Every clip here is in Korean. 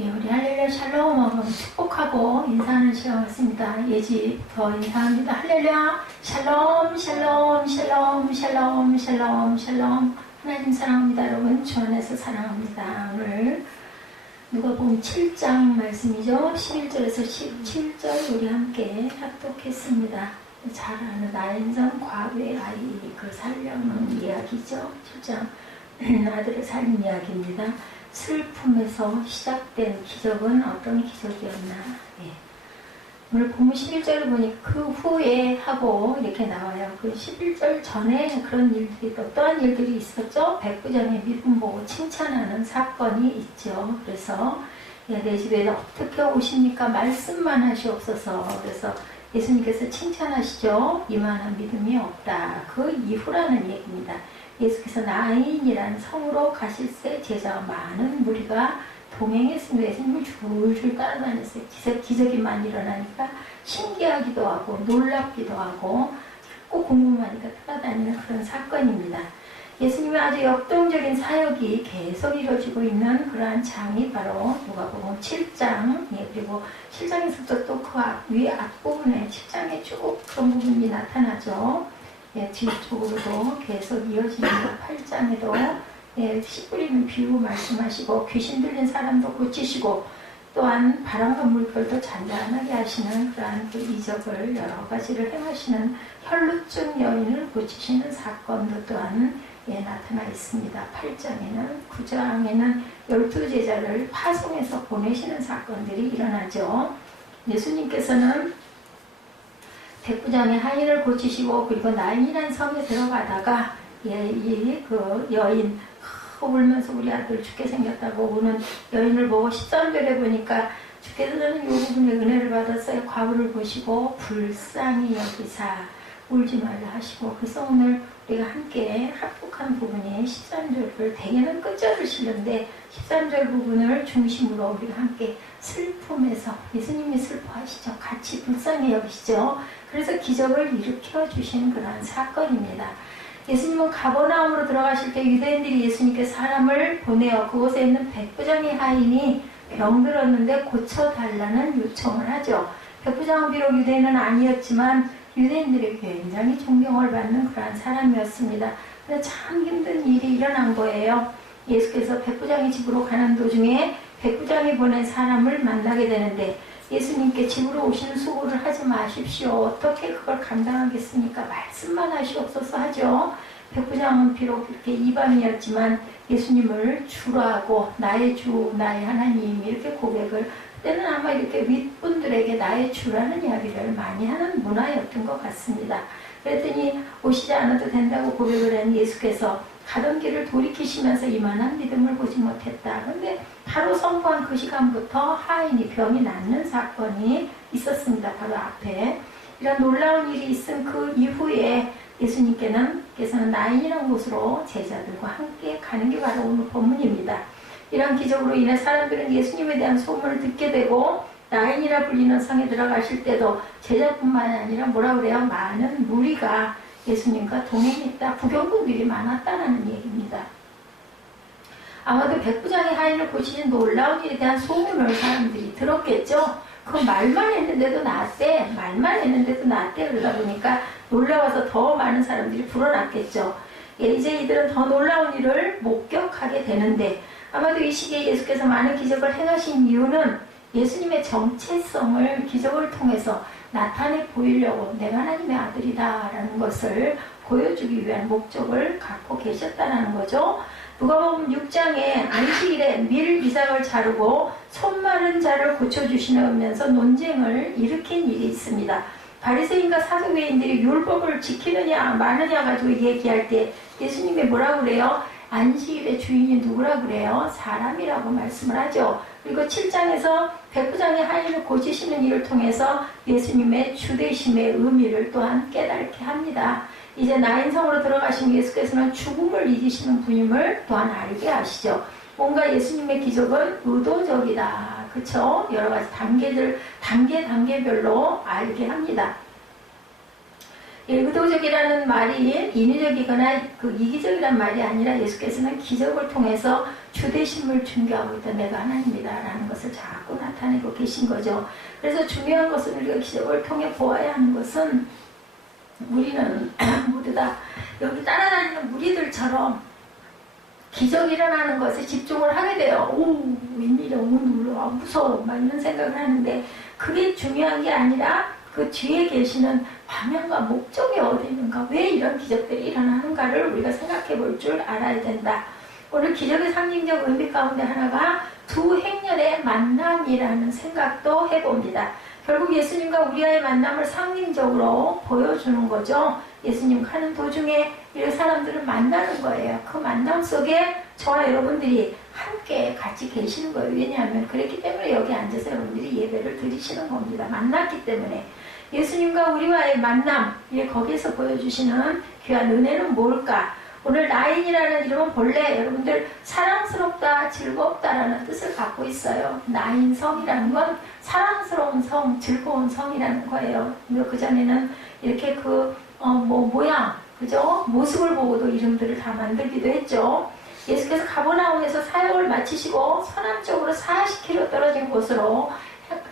예, 우리 할렐루야 샬롬하고 축복하고 인사하는 시간 같습니다. 예지부터 인사합니다. 할렐루야 샬롬 샬롬 샬롬 샬롬 샬롬 샬롬. 하나님 사랑합니다. 여러분 주 안에서 사랑합니다. 오늘 누가복음 7장 말씀이죠. 11절에서 17절 우리 함께 합독했습니다. 잘 아는 나인성 과부의 아이 그 살려놓은 이야기죠. 7장 아들을 살린 이야기입니다. 슬픔에서 시작된 기적은 어떤 기적이었나. 예. 오늘 본문 11절을 보니 그 후에 하고 이렇게 나와요. 그 11절 전에 그런 일들이 또 어떠한 일들이 있었죠. 백부장의 믿음 보고 칭찬하는 사건이 있죠. 그래서 내 집에 어떻게 오십니까? 말씀만 하시옵소서. 그래서 예수님께서 칭찬하시죠. 이만한 믿음이 없다. 그 이후라는 얘기입니다. 예수께서 나인이라는 성으로 가실새 제자와 많은 무리가 동행했습니다. 예수님을 줄줄 따라다녔어요. 기적이만 일어나니까 신기하기도 하고 놀랍기도 하고 자꾸 궁금하니까 따라다니는 그런 사건입니다. 예수님의 아주 역동적인 사역이 계속 이루어지고 있는 그러한 장이 바로 누가복음 7장, 그리고 7장에서부터 또 그 위에 앞부분에 7장에 쭉 그런 부분이 나타나죠. 뒤쪽으로도 계속 이어집니다. 8장에도 씨 뿌리는 비유 말씀하시고 귀신 들린 사람도 고치시고 또한 바람과 물결도 잔잔하게 하시는 그러한 그 이적을 여러 가지를 행하시는 혈루증 여인을 고치시는 사건도 또한 나타나 있습니다. 8장에는 9장에는 12제자를 파송해서 보내시는 사건들이 일어나죠. 예수님께서는 백부장의 하인을 고치시고 그리고 나인이라는 섬에 들어가다가 그 여인 울면서 우리 아들 죽게 생겼다고 우는 여인을 보고 13절에 보니까 주께서는 이 부분에 은혜를 받았어요. 과부를 보시고 불쌍히 여기사 울지 말라 하시고 그래서 오늘 우리가 함께 합독한 부분이 13절을 대개는 끝절을 실는데 13절 부분을 중심으로 우리가 함께 슬픔에서 예수님이 슬퍼하시죠. 같이 불쌍히 여기시죠. 그래서 기적을 일으켜 주신 그러한 사건입니다. 예수님은 가버나움으로 들어가실 때 유대인들이 예수님께 사람을 보내어 그곳에 있는 백부장의 하인이 병들었는데 고쳐달라는 요청을 하죠. 백부장은 비록 유대인은 아니었지만 유대인들이 굉장히 존경을 받는 그러한 사람이었습니다. 근데 참 힘든 일이 일어난 거예요. 예수께서 백부장의 집으로 가는 도중에 백부장이 보낸 사람을 만나게 되는데 예수님께 집으로 오시는 수고를 하지 마십시오. 어떻게 그걸 감당하겠습니까? 말씀만 하시옵소서 하죠. 백부장은 비록 이렇게 이방이었지만 예수님을 주라고 나의 주, 나의 하나님 이렇게 고백을 그때는 아마 이렇게 윗분들에게 나의 주라는 이야기를 많이 하는 문화였던 것 같습니다. 그랬더니 오시지 않아도 된다고 고백을 한 예수께서 가던 길을 돌이키시면서 이만한 믿음을 보지 못했다. 그런데 바로 선포한 그 시간부터 하인이 병이 낫는 사건이 있었습니다. 바로 앞에. 이런 놀라운 일이 있은 그 이후에 예수님께서는 나인이라는 곳으로 제자들과 함께 가는 게 바로 오늘 본문입니다. 이런 기적으로 인해 사람들은 예수님에 대한 소문을 듣게 되고 나인이라 불리는 성에 들어가실 때도 제자뿐만 아니라 뭐라 그래요? 많은 무리가 예수님과 동행했다. 구경꾼들이 많았다는 얘기입니다. 아마도 백부장의 하인을 고치신 놀라운 일에 대한 소문을 사람들이 들었겠죠. 그 말만 했는데도 낫대. 그러다 보니까 놀라워서 더 많은 사람들이 불어났겠죠. 이제 이들은 더 놀라운 일을 목격하게 되는데 아마도 이 시기에 예수께서 많은 기적을 행하신 이유는 예수님의 정체성을 기적을 통해서 나타내 보이려고 내가 하나님의 아들이다 라는 것을 보여주기 위한 목적을 갖고 계셨다는 거죠. 누가복음 6장에 안식일에 밀 이삭을 자르고 손 마른 자를 고쳐주시면서 논쟁을 일으킨 일이 있습니다. 바리새인과 사두개인들이 율법을 지키느냐 마느냐 가지고 얘기할 때 예수님이 뭐라고 그래요? 안식일의 주인이 누구라 그래요? 사람이라고 말씀을 하죠. 그리고 7장에서 백부장의 하인을 고치시는 일을 통해서 예수님의 주되심의 의미를 또한 깨닫게 합니다. 이제 나인성으로 들어가신 예수께서는 죽음을 이기시는 분임을 또한 알게 하시죠. 뭔가 예수님의 기적은 의도적이다. 그쵸? 여러 가지 단계별로 알게 합니다. 의도적이라는 말이 인위적이거나 이기적이란 말이 아니라 예수께서는 기적을 통해서 주되심을 증거하고 있다. 내가 하나님이다 라는 것을 것을 자꾸 나타내고 계신 거죠. 그래서 중요한 것은 우리가 기적을 통해 보아야 하는 것은 우리는 모두 다 여기 따라다니는 무리들처럼 기적이 일어나는 것에 집중을 하게 돼요. 오, 웬일이야, 오늘 무서워, 막 이런 생각을 하는데 그게 중요한 게 아니라 그 뒤에 계시는 방향과 목적이 어디 있는가, 왜 이런 기적들이 일어나는가를 우리가 생각해 볼 줄 알아야 된다. 오늘 기적의 상징적 의미 가운데 하나가 두 행렬의 만남이라는 생각도 해봅니다. 결국 예수님과 우리와의 만남을 상징적으로 보여주는 거죠. 예수님 가는 도중에 이 사람들을 만나는 거예요. 그 만남 속에 저와 여러분들이 함께 같이 계시는 거예요. 왜냐하면 그랬기 때문에 여기 앉아서 여러분들이 예배를 드리시는 겁니다. 만났기 때문에. 예수님과 우리와의 만남, 거기에서 보여주시는 귀한 은혜는 뭘까? 오늘 나인이라는 이름은 본래 여러분들 사랑스럽다, 즐겁다라는 뜻을 갖고 있어요. 나인성이라는 건 사랑스러운 성, 즐거운 성이라는 거예요. 그전에는 이렇게 모양, 그죠? 모습을 보고도 이름들을 다 만들기도 했죠. 예수께서 가버나움에서 사역을 마치시고 서남쪽으로 40km 떨어진 곳으로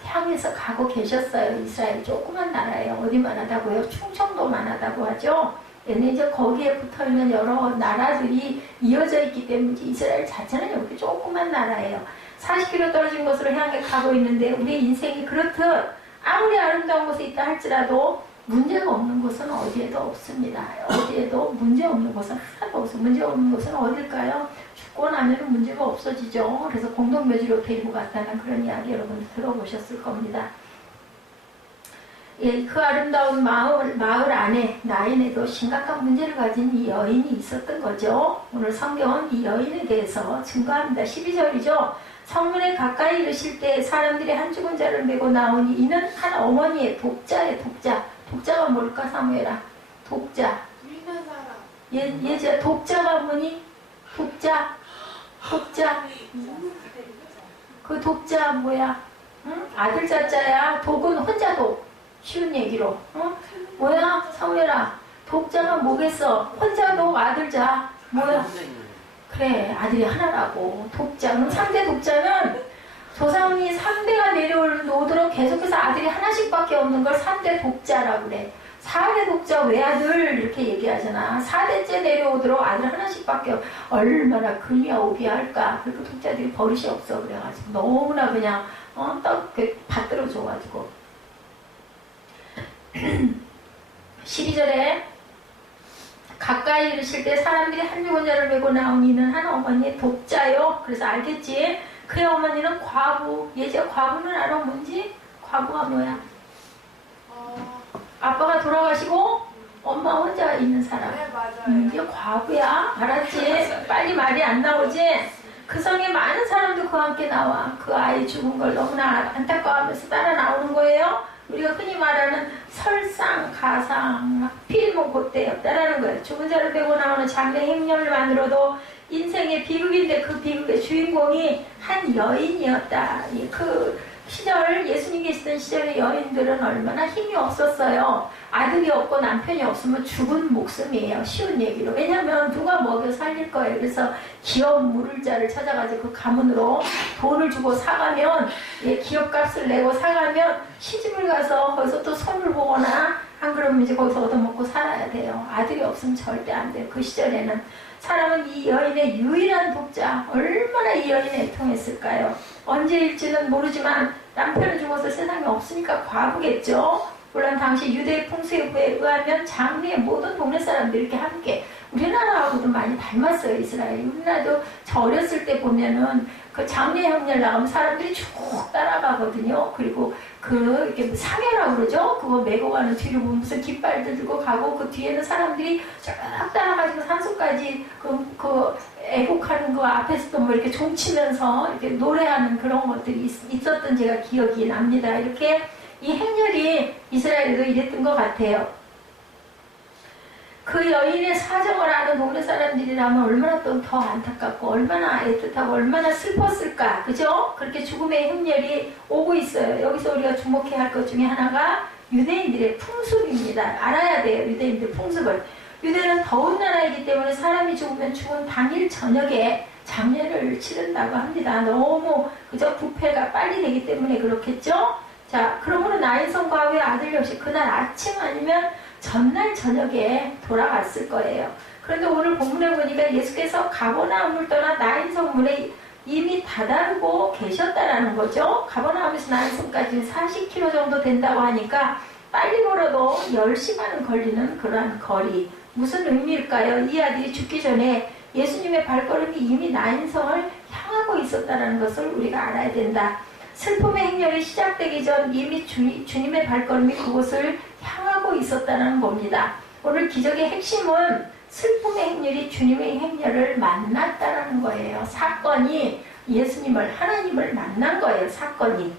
향해서 가고 계셨어요. 이스라엘 조그만 나라예요. 어디만 하다고요? 충청도만 하다고 하죠. 얘는 이제 거기에 붙어있는 여러 나라들이 이어져 있기 때문에 이스라엘 자체는 여기 조그만 나라예요. 40km 떨어진 곳으로 향해 가고 있는데 우리의 인생이 그렇듯 아무리 아름다운 곳에 있다 할지라도 문제가 없는 곳은 어디에도 없습니다. 어디에도 문제 없는 곳은 하나도 없어요. 문제 없는 곳은 어딜까요? 죽고 나면 문제가 없어지죠. 그래서 공동묘지로 데리고 갔다는 그런 이야기 여러분 들어보셨을 겁니다. 예, 그 아름다운 마을 안에 나인에도 심각한 문제를 가진 이 여인이 있었던 거죠. 오늘 성경은 이 여인에 대해서 증거합니다. 12절이죠. 성문에 가까이 이르실 때 사람들이 한 죽은 자를 메고 나오니 이는 한 어머니의 독자의 독자. 독자가 뭘까, 사무엘아? 독자. 독자가 뭐니? 독자. 그 독자 뭐야? 응? 아들 자자야. 독은 혼자 독. 쉬운 얘기로. 뭐야, 사무엘아? 독자가 뭐겠어? 혼자 독, 아들 자. 뭐야? 그래, 아들이 하나라고. 독자. 그럼 3대 독자는 조상이 3대가 내려오도록 계속해서 아들이 하나씩밖에 없는 걸 3대 독자라고 그래. 4대 독자 외아들 이렇게 얘기하잖아. 4대째 내려오도록 아들 하나씩밖에 얼마나 금이야 오비야 할까. 그리고 독자들이 버릇이 없어 그래가지고 너무나 그냥 받들어 줘가지고 12절에 가까이 이르실 때 사람들이 한 죽은 자를 메고 나오니 이는 한 어머니의 독자요. 그래서 알겠지? 그의 어머니는 과부. 예지가 과부는 알아 뭔지? 과부가 뭐야? 아빠가 돌아가시고 엄마 혼자 있는 사람. 네, 맞아요. 이게 과부야. 알았지? 빨리 말이 안 나오지? 그 성에 많은 사람도 그와 함께 나와. 그 아이 죽은 걸 너무나 안타까워하면서 따라 나오는 거예요. 우리가 흔히 말하는 설상가상, 필모 그때였다라는 거예요. 죽은 자를 빼고 나오는 장래 행렬만으로도 인생의 비극인데 그 비극의 주인공이 한 여인이었다. 그 시절, 예수님 계시던 시절의 여인들은 얼마나 힘이 없었어요. 아들이 없고 남편이 없으면 죽은 목숨이에요. 쉬운 얘기로. 왜냐면 누가 먹여 살릴 거예요. 그래서 기업 물을 자를 찾아가지고 그 가문으로 돈을 주고 사가면, 기업값을 내고 사가면 시집을 가서 거기서 또 손을 보거나 안 그러면 이제 거기서 얻어먹고 살아야 돼요. 아들이 없으면 절대 안 돼요. 그 시절에는. 사람은 이 여인의 유일한 독자, 얼마나 이 여인에 애통했을까요? 언제일지는 모르지만 남편은 죽어서 세상에 없으니까 과부겠죠. 물론 당시 유대 풍수에 의하면 장래의 모든 동네 사람들이 이렇게 함께, 우리나라하고도 많이 닮았어요. 이스라엘. 우리나라도 저 어렸을 때 보면은 그 장례 행렬 나가면 사람들이 쭉 따라가거든요. 그리고 이렇게 상여라고 그러죠? 그거 메고 가는 뒤로 보면 무슨 깃발들 들고 가고 그 뒤에는 사람들이 쫙 따라가지고 산소까지 애국하는 거 앞에서도 뭐 이렇게 종치면서 이렇게 노래하는 그런 것들이 있었던 제가 기억이 납니다. 이렇게 이 행렬이 이스라엘에도 이랬던 것 같아요. 그 여인의 사정을 아는 동네 사람들이라면 얼마나 또 더 안타깝고 얼마나 애틋하고 얼마나 슬펐을까. 그죠? 그렇게 죽음의 행렬이 오고 있어요. 여기서 우리가 주목해야 할 것 중에 하나가 유대인들의 풍습입니다. 알아야 돼요. 유대인들 풍습을. 유대는 더운 나라이기 때문에 사람이 죽으면 죽은 당일 저녁에 장례를 치른다고 합니다. 너무 그저 부패가 빨리 되기 때문에 그렇겠죠? 자, 그러므로 나인성 과부의 아들 역시 그날 아침 아니면 전날 저녁에 돌아갔을 거예요. 그런데 오늘 본문에 보니까 예수께서 가버나움을 떠나 나인성 문에 이미 다다르고 계셨다라는 거죠. 가버나움에서 나인성까지 40km 정도 된다고 하니까 빨리 걸어도 10시간은 걸리는 그러한 거리. 무슨 의미일까요? 이 아들이 죽기 전에 예수님의 발걸음이 이미 나인성을 향하고 있었다는 것을 우리가 알아야 된다. 슬픔의 행렬이 시작되기 전 이미 주님의 발걸음이 그곳을 향하고 있었다는 겁니다. 오늘 기적의 핵심은 슬픔의 행렬이 주님의 행렬을 만났다는 거예요. 사건이 예수님을, 하나님을 만난 거예요. 사건이.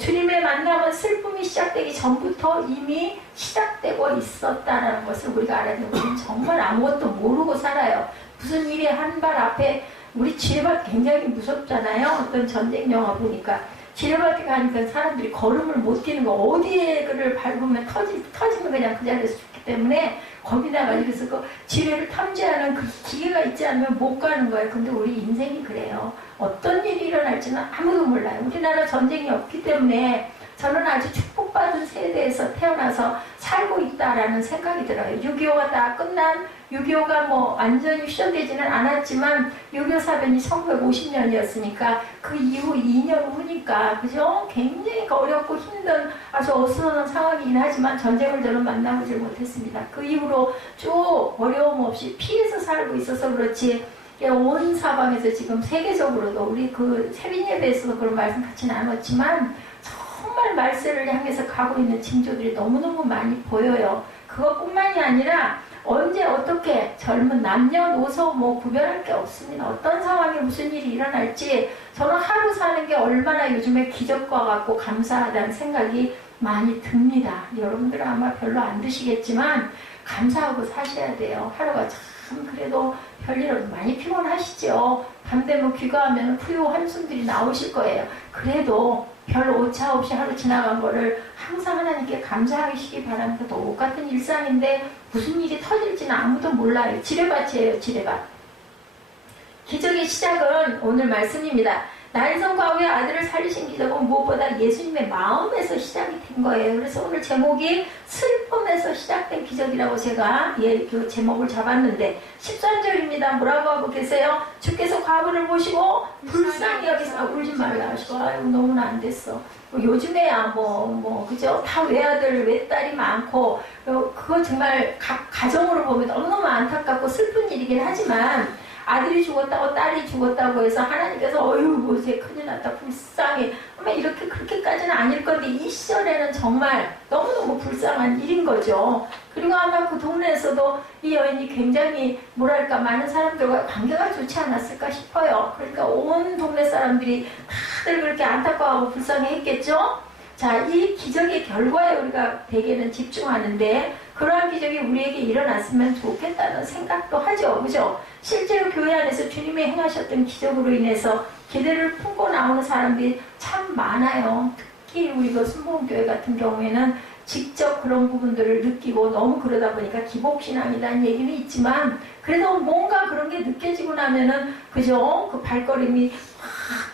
주님의 만남은 슬픔이 시작되기 전부터 이미 시작되고 있었다는 것을 우리가 알아야 돼요. 우리는 정말 아무것도 모르고 살아요. 무슨 일이 한 발 앞에, 우리 지뢰밭 굉장히 무섭잖아요. 어떤 전쟁 영화 보니까 지뢰밭에 가니까 사람들이 걸음을 못 뛰는 거, 어디에를 밟으면 터지면 그냥 그 자리에서 죽기 때문에 겁이 나가지고, 그래서 그 지뢰를 탐지하는 그 기계가 있지 않으면 못 가는 거예요. 근데 우리 인생이 그래요. 어떤 일이 일어날지는 아무도 몰라요. 우리나라 전쟁이 없기 때문에 저는 아주 축복받은 세대에서 태어나서 살고 있다라는 생각이 들어요. 6.25가 다 끝난, 6.25가 뭐 완전히 휴전되지는 않았지만 6.25 사변이 1950년이었으니까 그 이후 2년 후니까, 그죠? 굉장히 어렵고 힘든 아주 어수선한 상황이긴 하지만 전쟁을 저는 만나보질 못했습니다. 그 이후로 쭉 어려움 없이 피해서 살고 있어서 그렇지, 온 사방에서 지금 세계적으로도 우리 그 세빈 예배에서도 그런 말씀 같이 나눴지만 정말 말세를 향해서 가고 있는 징조들이 너무너무 많이 보여요. 그것뿐만이 아니라 언제 어떻게 젊은 남녀노소 뭐 구별할 게 없습니다. 어떤 상황에 무슨 일이 일어날지 저는 하루 사는 게 얼마나 요즘에 기적과 같고 감사하다는 생각이 많이 듭니다. 여러분들은 아마 별로 안 드시겠지만 감사하고 사셔야 돼요. 하루가 참 그래도 별일 많이 피곤하시죠. 밤 되면 귀가하면 후유 한숨들이 나오실 거예요. 그래도 별 오차 없이 하루 지나간 거를 항상 하나님께 감사하시기 바랍니다. 똑같은 일상인데 무슨 일이 터질지는 아무도 몰라요. 지뢰밭이에요. 지뢰밭. 기적의 시작은 오늘 말씀입니다. 나인성 과부의 아들을 살리신 기적은 무엇보다 예수님의 마음에서 시작이 된 거예요. 그래서 오늘 제목이 슬픔에서 시작된 기적이라고 제가 그 제목을 잡았는데 13절입니다. 뭐라고 하고 계세요? 주께서 과부를 보시고 불쌍히 여기서 울지 말라 하시고, 아이고 너무나 안 됐어. 요즘에야 그죠? 다 외아들 외딸이 많고 그거 정말 각 가정으로 보면 너무너무 안타깝고 슬픈 일이긴 하지만 아들이 죽었다고 딸이 죽었다고 해서 하나님께서 어휴 쟤 큰일 났다 불쌍해 아마 이렇게 그렇게까지는 아닐 건데 이 시절에는 정말 너무너무 불쌍한 일인 거죠. 그리고 아마 그 동네에서도 이 여인이 굉장히 뭐랄까 많은 사람들과 관계가 좋지 않았을까 싶어요. 그러니까 온 동네 사람들이 다들 그렇게 안타까워하고 불쌍해 했겠죠. 자, 이 기적의 결과에 우리가 대개는 집중하는데 그러한 기적이 우리에게 일어났으면 좋겠다는 생각도 하죠. 그죠? 실제로 교회 안에서 주님이 행하셨던 기적으로 인해서 기대를 품고 나오는 사람들이 참 많아요. 특히 우리 그 순복음교회 같은 경우에는 직접 그런 부분들을 느끼고 너무 그러다 보니까 기복신앙이라는 얘기는 있지만 그래도 뭔가 그런 게 느껴지고 나면은 그죠? 그 발걸음이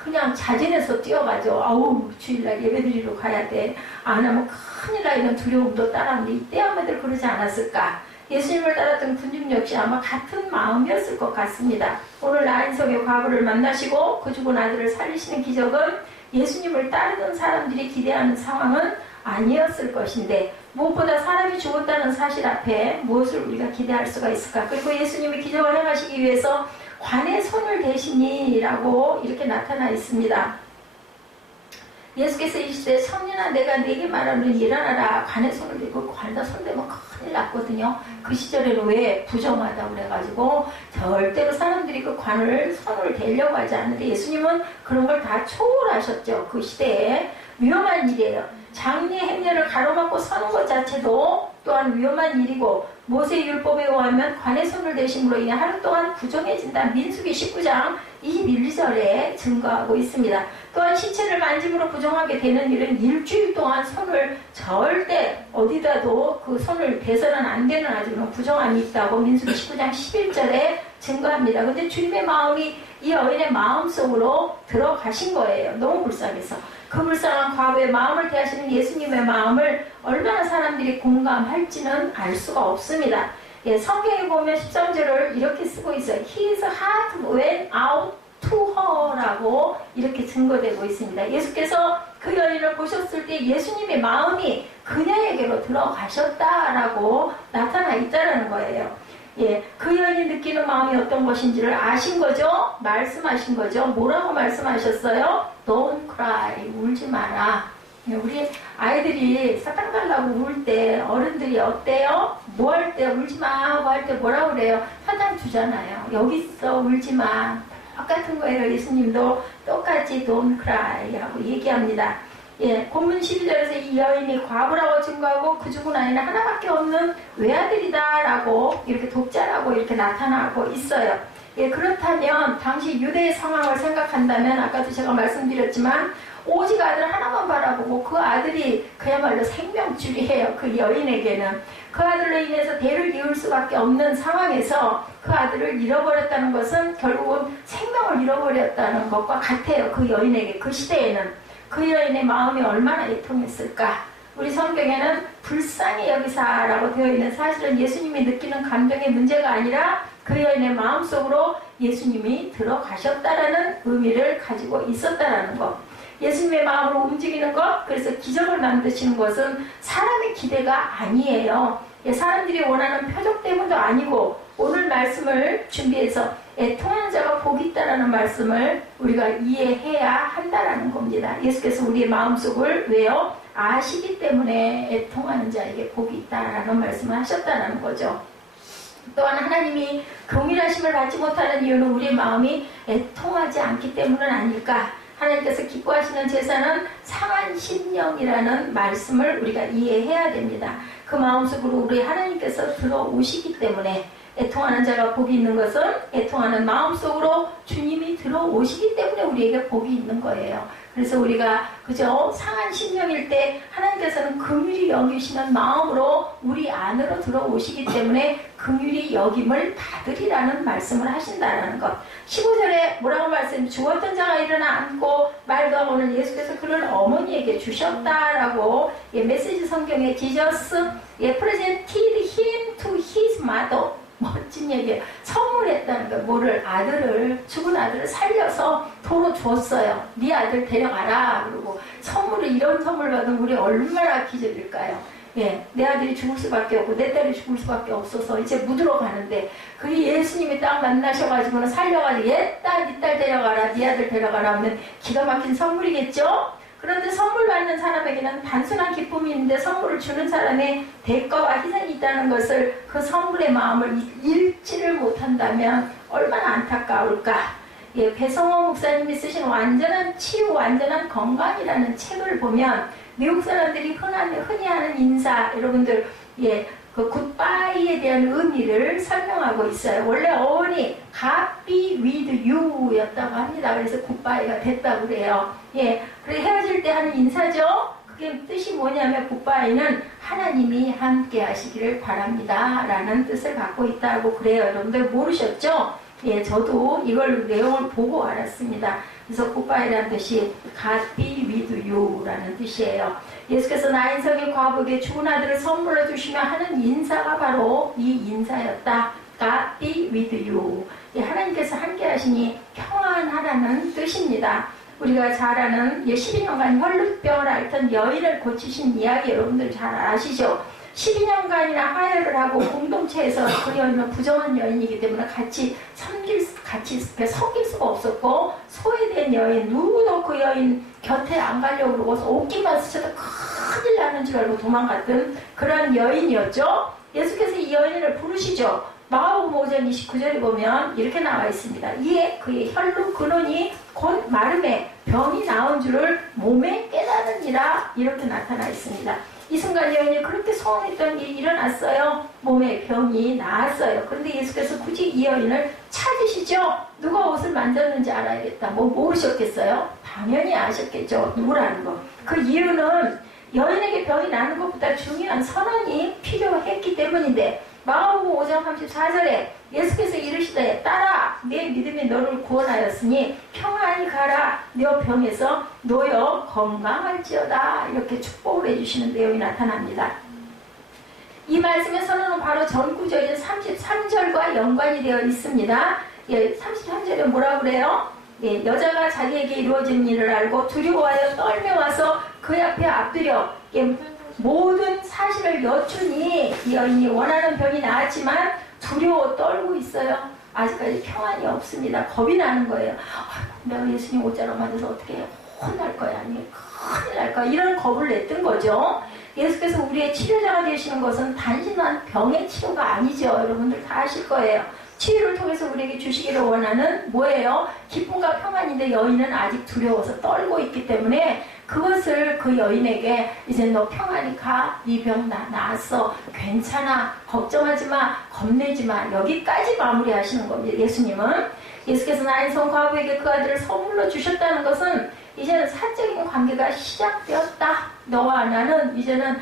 그냥 자진해서 뛰어가죠. 아우 주일날 예배드리러 가야 돼. 안 하면 큰일 나 이런 두려움도 따라오는데 이때 아마들 그러지 않았을까. 예수님을 따랐던 군중 역시 아마 같은 마음이었을 것 같습니다. 오늘 나인성의 과부를 만나시고 그 죽은 아들을 살리시는 기적은 예수님을 따르던 사람들이 기대하는 상황은 아니었을 것인데 무엇보다 사람이 죽었다는 사실 앞에 무엇을 우리가 기대할 수가 있을까. 그리고 예수님이 기적을 행하시기 위해서 관에 손을 대시니라고 이렇게 나타나 있습니다. 예수께서 이르시되 성령아 내가 네게 말하노니 일어나라. 관에 손을 대고 관에다 손 대면 큰일 났거든요. 그 시절에는 왜 부정하다고 그래가지고 절대로 사람들이 그 관을 손을 대려고 하지 않는데 예수님은 그런 걸 다 초월하셨죠. 그 시대에 위험한 일이에요. 장례 행렬을 가로막고 서는 것 자체도 또한 위험한 일이고 모세 율법에 의하면 관에 손을 대심으로 인해 하루 동안 부정해진다. 민수기 19장 21절에 증거하고 있습니다. 또한 시체를 만짐으로 부정하게 되는 일은 일주일 동안 손을 절대 어디다도 그 손을 대서는 안 되는 아주 부정함이 있다고 민수기 19장 11절에 증거합니다. 근데 주님의 마음이 이 여인의 마음속으로 들어가신 거예요. 너무 불쌍해서. 그 불쌍한 과부의 마음을 대하시는 예수님의 마음을 얼마나 사람들이 공감할지는 알 수가 없습니다. 예, 성경에 보면 13절을 이렇게 쓰고 있어요. His heart went out to her라고 이렇게 증거되고 있습니다. 예수께서 그 여인을 보셨을 때 예수님의 마음이 그녀에게로 들어가셨다라고 나타나 있다는 거예요. 예, 그 여인이 느끼는 마음이 어떤 것인지를 아신 거죠? 말씀하신 거죠? 뭐라고 말씀하셨어요? Don't cry, 울지 마라. 우리 아이들이 사탕 달라고 울 때 어른들이 어때요? 뭐 할 때 울지 마, 뭐 할 때 뭐라고 그래요? 사탕 주잖아요. 여기 있어, 울지 마. 똑같은 거예요. 예수님도 똑같이 don't cry 하고 얘기합니다. 예, 본문 12절에서 이 여인이 과부라고 증거하고 그 죽은 아이는 하나밖에 없는 외아들이다라고 이렇게 독자라고 이렇게 나타나고 있어요. 예, 그렇다면 당시 유대의 상황을 생각한다면 아까도 제가 말씀드렸지만 오직 아들 하나만 바라보고 그 아들이 그야말로 생명줄이에요. 그 여인에게는. 그 아들로 인해서 대를 이을 수밖에 없는 상황에서 그 아들을 잃어버렸다는 것은 결국은 생명을 잃어버렸다는 것과 같아요. 그 여인에게, 그 시대에는. 그 여인의 마음이 얼마나 애통했을까. 우리 성경에는 불쌍히 여기사라고 되어 있는 사실은 예수님이 느끼는 감정의 문제가 아니라 그 여인의 마음속으로 예수님이 들어가셨다라는 의미를 가지고 있었다라는 것. 예수님의 마음으로 움직이는 것, 그래서 기적을 만드시는 것은 사람의 기대가 아니에요. 사람들이 원하는 표적 때문도 아니고 오늘 말씀을 준비해서 애통하는 자가 복이 있다라는 말씀을 우리가 이해해야 한다라는 겁니다. 예수께서 우리의 마음속을 왜요? 아시기 때문에 애통하는 자에게 복이 있다라는 말씀을 하셨다는 거죠. 또한 하나님이 긍휼하심을 받지 못하는 이유는 우리의 마음이 애통하지 않기 때문은 아닐까? 하나님께서 기뻐하시는 제사는 상한 심령이라는 말씀을 우리가 이해해야 됩니다. 그 마음속으로 우리 하나님께서 들어오시기 때문에 애통하는 자가 복이 있는 것은 애통하는 마음속으로 주님이 들어오시기 때문에 우리에게 복이 있는 거예요. 그래서 우리가 그저 상한 심령일 때 하나님께서는 긍휼히 여기시는 마음으로 우리 안으로 들어오시기 때문에 긍휼히 여김을 받으리라는 말씀을 하신다는 것. 15절에 뭐라고 말씀? 죽었던 자가 일어나 앉고 말도 하고는 예수께서 그를 어머니에게 주셨다라고 메시지 성경에 Jesus presented him to his mother. 멋진 얘기예요. 선물했다는 거예요. 뭐를? 아들을, 죽은 아들을 살려서 도로 줬어요. 네 아들 데려가라. 그리고 선물을, 이런 선물 받으면 우리 얼마나 기절일까요? 예, 내 아들이 죽을 수밖에 없고 내 딸이 죽을 수밖에 없어서 이제 묻으러 가는데 그게 예수님이 딱 만나셔가지고는 살려가지고 얘 딸, 네 딸 데려가라, 네 아들 데려가라 하면 기가 막힌 선물이겠죠? 그런데 선물 받는 사람에게는 단순한 기쁨이 있는데 선물을 주는 사람의 대가와 희생이 있다는 것을, 그 선물의 마음을 읽지를 못한다면 얼마나 안타까울까. 예, 배성호 목사님이 쓰신 완전한 치유, 완전한 건강이라는 책을 보면 미국 사람들이 흔히 하는 인사, 여러분들, 예, 그 굿바이에 대한 의미를 설명하고 있어요. 원래 어원이 God be with you 였다고 합니다. 그래서 굿바이가 됐다고 그래요. 예, 그래 헤어질 때 하는 인사죠. 그게 뜻이 뭐냐면 굿바이는 하나님이 함께 하시기를 바랍니다 라는 뜻을 갖고 있다고 그래요. 여러분들 모르셨죠? 예, 저도 이걸 내용을 보고 알았습니다. 그래서 굿바이라는 뜻이 God be with you 라는 뜻이에요. 예수께서 나인성의 과부에게 죽은 아들을 선물로 주시며 하는 인사가 바로 이 인사였다. God be with you. 예, 하나님께서 함께 하시니 평안하라는 뜻입니다. 우리가 잘 아는 12년간 혈루병을 앓던 여인을 고치신 이야기 여러분들 잘 아시죠? 12년간이나 하혈을 하고 공동체에서 그 여인은 부정한 여인이기 때문에 같이 섞일 수가 없었고, 소외된 여인, 누구도 그 여인 곁에 안 가려고 그러고서 옷깃만 스쳐도 큰일 나는 줄 알고 도망갔던 그런 여인이었죠. 예수께서 이 여인을 부르시죠. 마가복음 5장 29절에 보면 이렇게 나와 있습니다. 이에 그의 혈루 근원이 곧 마름에 병이 나온 줄을 몸에 깨달으니라, 이렇게 나타나 있습니다. 이 순간 여인이 그렇게 소원했던 일이 일어났어요. 몸에 병이 나았어요. 그런데 예수께서 굳이 이 여인을 찾으시죠? 누가 옷을 만졌는지 알아야겠다. 뭐 모르셨겠어요? 당연히 아셨겠죠. 누구라는 거. 그 이유는 여인에게 병이 나는 것보다 중요한 선언이 필요했기 때문인데, 마가복음 5장 34절에 예수께서 이르시되 딸아 내 믿음이 너를 구원하였으니 평안히 가라 너 병에서 놓여 건강할지어다, 이렇게 축복을 해주시는 내용이 나타납니다. 이 말씀의 선언은 바로 전 구절인 33절과 연관이 되어 있습니다. 예, 33절에 뭐라 그래요? 예, 여자가 자기에게 이루어진 일을 알고 두려워하여 떨며 와서 그 앞에 엎드려 모든 사실을 여쭈니 이 여인이 원하는 병이 나았지만 두려워 떨고 있어요. 아직까지 평안이 없습니다. 겁이 나는 거예요. 내가 예수님 옷자락 맞아서 어떻게 해요? 혼날 거야, 아니면 큰일 날 거야, 이런 겁을 냈던 거죠. 예수께서 우리의 치료자가 되시는 것은 단순한 병의 치료가 아니죠. 여러분들 다 아실 거예요. 치유를 통해서 우리에게 주시기를 원하는 뭐예요? 기쁨과 평안인데 여인은 아직 두려워서 떨고 있기 때문에 그것을 그 여인에게 이제 너 평안히 가, 이 병 나았어, 괜찮아, 걱정하지 마, 겁내지 마, 여기까지 마무리하시는 겁니다. 예수께서 나인성 과부에게 그 아들을 선물로 주셨다는 것은 이제는 사적인 관계가 시작되었다. 너와 나는 이제는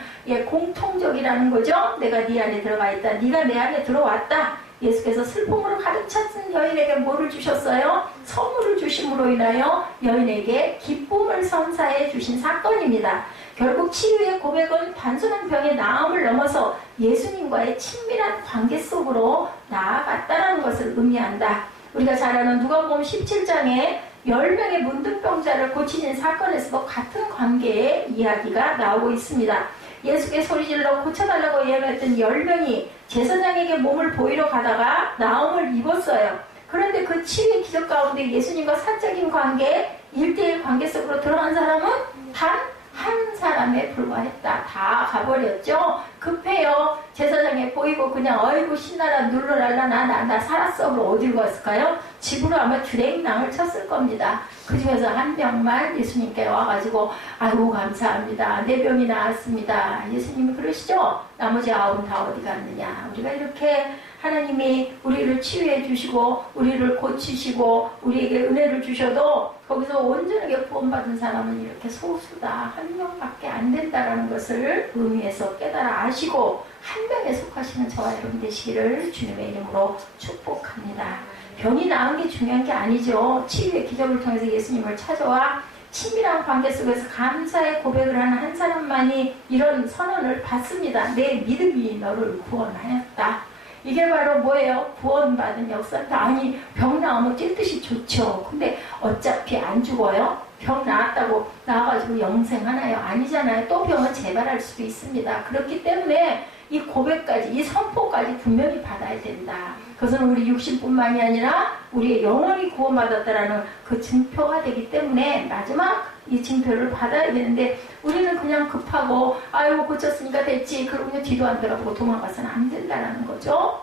공통적이라는 거죠. 내가 네 안에 들어가 있다, 네가 내 안에 들어왔다. 예수께서 슬픔으로 가득 찼은 여인에게 뭐를 주셨어요? 선물을 주심으로 인하여 여인에게 기쁨을 선사해 주신 사건입니다. 결국 치유의 고백은 단순한 병의 나음을 넘어서 예수님과의 친밀한 관계 속으로 나아갔다는 것을 의미한다. 우리가 잘 아는 누가복음 17장에 10명의 문둥병자를 고치신 사건에서도 같은 관계의 이야기가 나오고 있습니다. 예수께 소리질러 고쳐달라고 예언했던 10명이 제사장에게 몸을 보이러 가다가 나음을 입었어요. 그런데 그 치유의 기적 가운데 예수님과 사적인 관계, 1대1 관계 속으로 들어간 사람은 단 한 사람에 불과했다. 다 가버렸죠. 급해요. 제사장에 보이고 그냥 어이구 신나라 눌러랄라 나 살았어. 그럼 어디로 갔을까요? 집으로 아마 주랭낭을 쳤을 겁니다. 그 중에서 한 명만 예수님께 와가지고 아이고 감사합니다, 내 병이 나았습니다. 예수님이 그러시죠? 나머지 9은 다 어디 갔느냐. 우리가 이렇게 하나님이 우리를 치유해 주시고 우리를 고치시고 우리에게 은혜를 주셔도 거기서 온전하게 구원받은 사람은 이렇게 소수다, 한 명밖에 안 된다라는 것을 의미해서 깨달아 아시고 한 명에 속하시는 저와 여러분 되시기를 주님의 이름으로 축복합니다. 병이 나은 게 중요한 게 아니죠. 치유의 기적을 통해서 예수님을 찾아와 친밀한 관계 속에서 감사의 고백을 하는 한 사람만이 이런 선언을 받습니다. 내 믿음이 너를 구원하였다. 이게 바로 뭐예요? 구원받은 역사입니다. 아니 병 나오면 찔듯이 좋죠. 근데 어차피 안 죽어요? 병 나았다고 나와가지고 영생하나요? 아니잖아요. 또 병은 재발할 수도 있습니다. 그렇기 때문에 이 고백까지, 이 선포까지 분명히 받아야 된다. 그것은 우리 육신뿐만이 아니라 우리의 영혼이 구원받았다라는 그 증표가 되기 때문에 마지막 이 증표를 받아야 되는데 우리는 그냥 급하고 아이고 고쳤으니까 됐지 그러고 그냥 뒤도 안 돌아보고 도망가서는 안 된다는 거죠.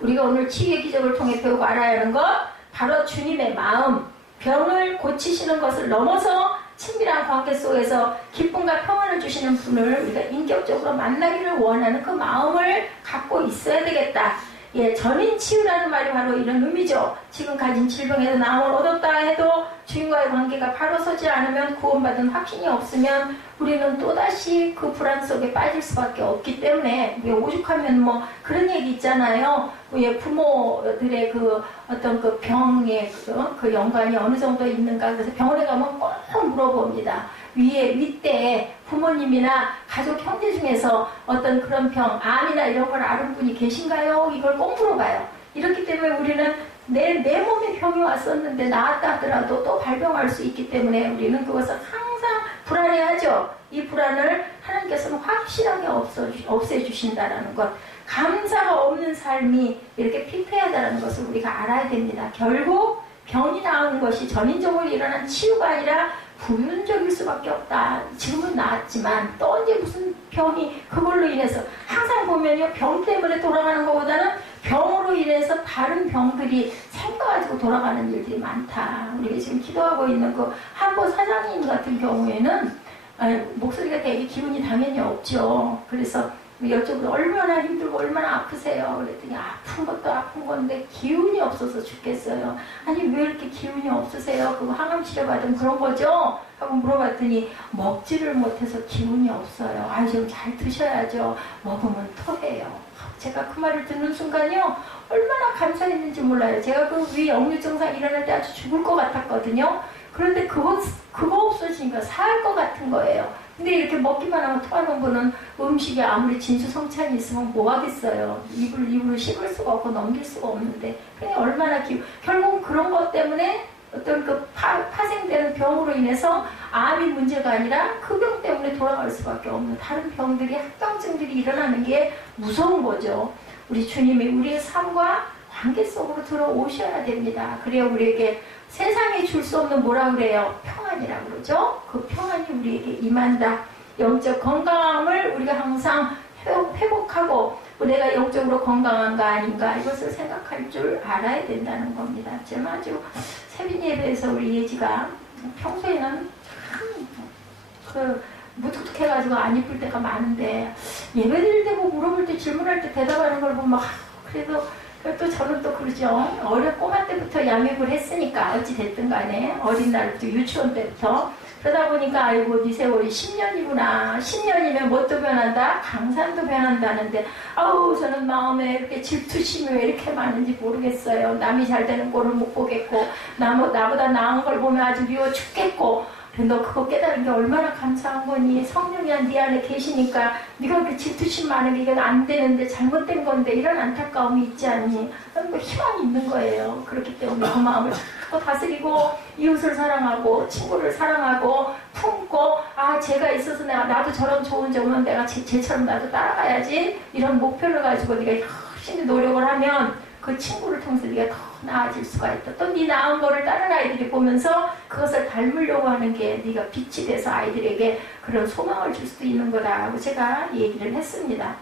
우리가 오늘 치유의 기적을 통해 배우고 알아야 하는 것, 바로 주님의 마음, 병을 고치시는 것을 넘어서 친밀한 관계 속에서 기쁨과 평안을 주시는 분을 우리가 인격적으로 만나기를 원하는 그 마음을 갖고 있어야 되겠다. 예, 전인 치유라는 말이 바로 이런 의미죠. 지금 가진 질병에서 나음을 얻었다 해도 주인과의 관계가 바로 서지 않으면, 구원받은 확신이 없으면 우리는 또다시 그 불안 속에 빠질 수밖에 없기 때문에, 오죽하면 뭐 그런 얘기 있잖아요. 예, 부모들의 그 어떤 그 병의 그 연관이 어느 정도 있는가. 그래서 병원에 가면 꼭 물어봅니다. 윗대에 부모님이나 가족 형제 중에서 어떤 그런 병, 암이나 이런 걸 앓은 분이 계신가요? 이걸 꼭 물어봐요. 이렇기 때문에 우리는 내 몸에 병이 왔었는데 나았다 하더라도 또 발병할 수 있기 때문에 우리는 그것을 항상 불안해하죠. 이 불안을 하나님께서는 확실하게 없애주신다라는 것, 감사가 없는 삶이 이렇게 피폐하다는 것을 우리가 알아야 됩니다. 결국 병이 나은 것이 전인적으로 일어난 치유가 아니라 부분적일 수밖에 없다. 지금은 나았지만 또 언제 무슨 병이 그걸로 인해서, 항상 보면요, 병 때문에 돌아가는 것보다는 병으로 인해서 다른 병들이 생겨가지고 돌아가는 일들이 많다. 우리가 지금 기도하고 있는 그 한보 사장님 같은 경우에는 목소리가 되게 기운이 당연히 없죠. 그래서 여쭤보고 얼마나 힘들고 얼마나 아프세요? 그랬더니 아픈 것도 아픈 건데 기운이 없어서 죽겠어요. 아니 왜 이렇게 기운이 없으세요? 그거 항암 치료 받으면 그런 거죠? 하고 물어봤더니 먹지를 못해서 기운이 없어요. 아, 좀 잘 드셔야죠. 먹으면 토해요. 제가 그 말을 듣는 순간요 얼마나 감사했는지 몰라요. 제가 그 위 역류 증상 일어날 때 아주 죽을 것 같았거든요. 그런데 그거 없어지니까 살 것 같은 거예요. 근데 이렇게 먹기만 하면 토하는 분은 음식에 아무리 진수성찬이 있으면 뭐 하겠어요. 입으로 씹을 수가 없고 넘길 수가 없는데 그냥 얼마나 결국 그런 것 때문에 어떤 그 파생되는 병으로 인해서 암이 문제가 아니라 그 병 때문에 돌아갈 수밖에 없는 다른 병들이 합병증들이 일어나는 게 무서운 거죠. 우리 주님이 우리의 삶과 관계 속으로 들어오셔야 됩니다. 그래야 우리에게 세상에 줄 수 없는 뭐라 그래요? 평안이라고 그러죠? 그 평안이 우리에게 임한다. 영적 건강함을 우리가 항상 회복하고 내가 영적으로 건강한가 아닌가 이것을 생각할 줄 알아야 된다는 겁니다. 지금 아주 세빈 예배에서 우리 예지가 평소에는 참 무뚝뚝해가지고 안 이쁠 때가 많은데 예배 드릴 때 뭐 물어볼 때 질문할 때 대답하는 걸 보면 그래도 또 저는 또 그러죠. 꼬마 때부터 양육을 했으니까 어찌됐든 간에 어린 날부터 유치원 때부터 그러다 보니까 아이고 네 세월이 10년이구나. 10년이면 뭣도 변한다? 강산도 변한다는데 아우 저는 마음에 이렇게 질투심이 왜 이렇게 많은지 모르겠어요. 남이 잘 되는 꼴을 못 보겠고 나보다 나은 걸 보면 아주 미워 죽겠고 너 그거 깨달은 게 얼마나 감사한 거니. 성령이 네 안에 계시니까 네가 그렇게 질투심 많은 게 이건 안 되는데 잘못된 건데 이런 안타까움이 있지 않니. 뭐 희망이 있는 거예요. 그렇기 때문에 그 마음을 자꾸 다스리고 이웃을 사랑하고 친구를 사랑하고 품고 제가 있어서 나도 저런 좋은 점은 내가 쟤처럼 나도 따라가야지 이런 목표를 가지고 네가 열심히 노력을 하면 그 친구를 통해서 네가 더 나아질 수가 있다. 또 네 나은 거를 다른 아이들이 보면서 그것을 닮으려고 하는 게 네가 빛이 돼서 아이들에게 그런 소망을 줄 수도 있는 거다라고 제가 얘기를 했습니다.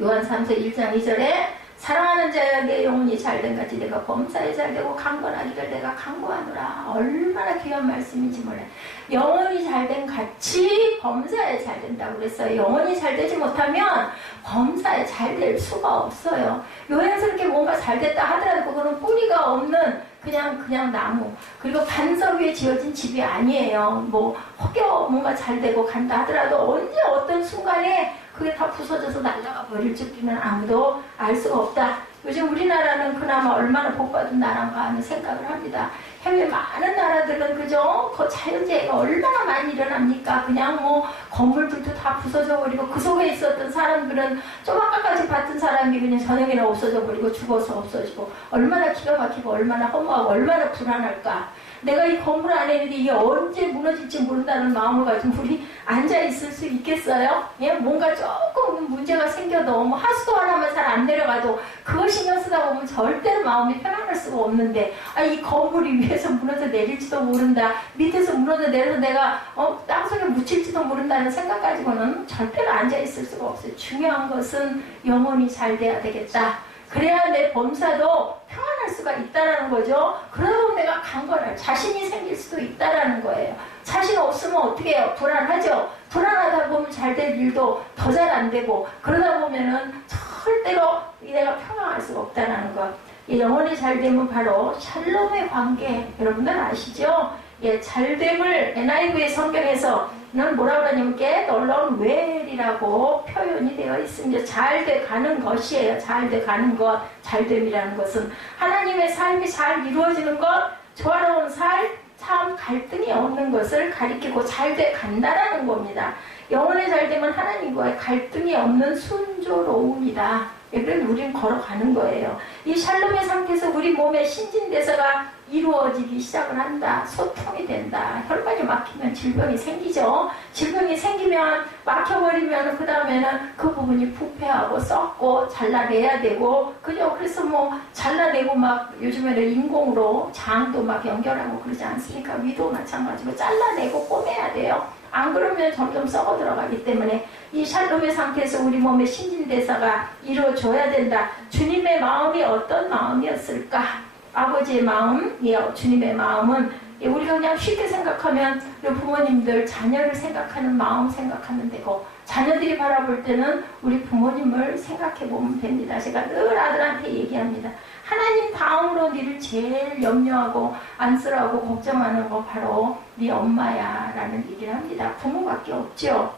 요한 3서 1장 2절에 사랑하는 자여 내 영혼이 잘된 같이 내가 범사에 잘되고 강건하기를 내가 강구하노라. 얼마나 귀한 말씀인지 몰라요. 영혼이 잘된 같이 범사에 잘된다고 그랬어요. 영혼이 잘되지 못하면 범사에 잘될 수가 없어요. 요양스럽게 뭔가 잘됐다 하더라도 그거는 뿌리가 없는 그냥 나무. 그리고 반석 위에 지어진 집이 아니에요. 뭐 혹여 뭔가 잘되고 간다 하더라도 언제 어떤 순간에 그게 다 부서져서 날아가 버릴 줄은 아무도 알 수가 없다. 요즘 우리나라는 그나마 얼마나 복받은 나라인가 하는 생각을 합니다. 해외 많은 나라들은 그죠? 그 자연재해가 얼마나 많이 일어납니까? 그냥 뭐 건물들도 다 부서져 버리고 그 속에 있었던 사람들은 좀 아까까지 봤던 사람이 그냥 저녁에는 없어져 버리고 죽어서 없어지고 얼마나 기가 막히고 얼마나 허무하고 얼마나 불안할까. 내가 이 건물 안에 있는데 이게 언제 무너질지 모른다는 마음을 가지고 우리 앉아있을 수 있겠어요? 예? 뭔가 조금 문제가 생겨도 뭐 하수도 하나만 잘 안 내려가도 그거 신경 쓰다 보면 절대로 마음이 편안할 수가 없는데 이 건물이 위에서 무너져 내릴지도 모른다. 밑에서 무너져 내려서 내가 땅속에 묻힐지도 모른다는 생각 가지고는 절대로 앉아있을 수가 없어요. 중요한 것은 영혼이 잘 돼야 되겠다. 그래야 내 범사도 평안할 수가 있다라는 거죠. 그러다 보면 내가 강건할 자신이 생길 수도 있다라는 거예요. 자신 없으면 어떻게 해요? 불안하죠. 불안하다 보면 잘 될 일도 더 잘 안 되고 그러다 보면은 절대로 내가 평안할 수가 없다라는 것. 이 영혼이 잘 되면 바로 샬롬의 관계. 여러분들 아시죠? 예, 잘됨을 NIV의 성경에서는 뭐라고 하냐면 get along well이라고 표현이 되어 있습니다. 잘 돼가는 것이에요. 잘 돼가는 것, 잘됨이라는 것은 하나님의 삶이 잘 이루어지는 것, 조화로운 삶, 참 갈등이 없는 것을 가리키고 잘 돼간다라는 겁니다. 영혼의 잘됨은 하나님과의 갈등이 없는 순조로움이다. 그래서 우리는 걸어가는 거예요. 이 샬롬의 상태에서 우리 몸의 신진대사가 이루어지기 시작을 한다. 소통이 된다. 혈관이 막히면 질병이 생기죠. 질병이 생기면 막혀버리면 그 다음에는 그 부분이 부패하고 썩고 잘라내야 되고 그죠. 그래서 뭐 잘라내고 막 요즘에는 인공으로 장도 막 연결하고 그러지 않습니까? 위도 마찬가지로 잘라내고 꼬매야 돼요. 안 그러면 점점 썩어 들어가기 때문에 이 샬롬의 상태에서 우리 몸의 신진대사가 이루어져야 된다. 주님의 마음이 어떤 마음이었을까? 아버지의 마음, 주님의 마음은 예, 우리가 그냥 쉽게 생각하면 우리 부모님들 자녀를 생각하는 마음 생각하면 되고, 자녀들이 바라볼 때는 우리 부모님을 생각해 보면 됩니다. 제가 늘 아들한테 얘기합니다. 하나님 다음으로 니를 제일 염려하고 안쓰러워하고 걱정하는 거 바로 네 엄마야 라는 얘기를 합니다. 부모밖에 없죠.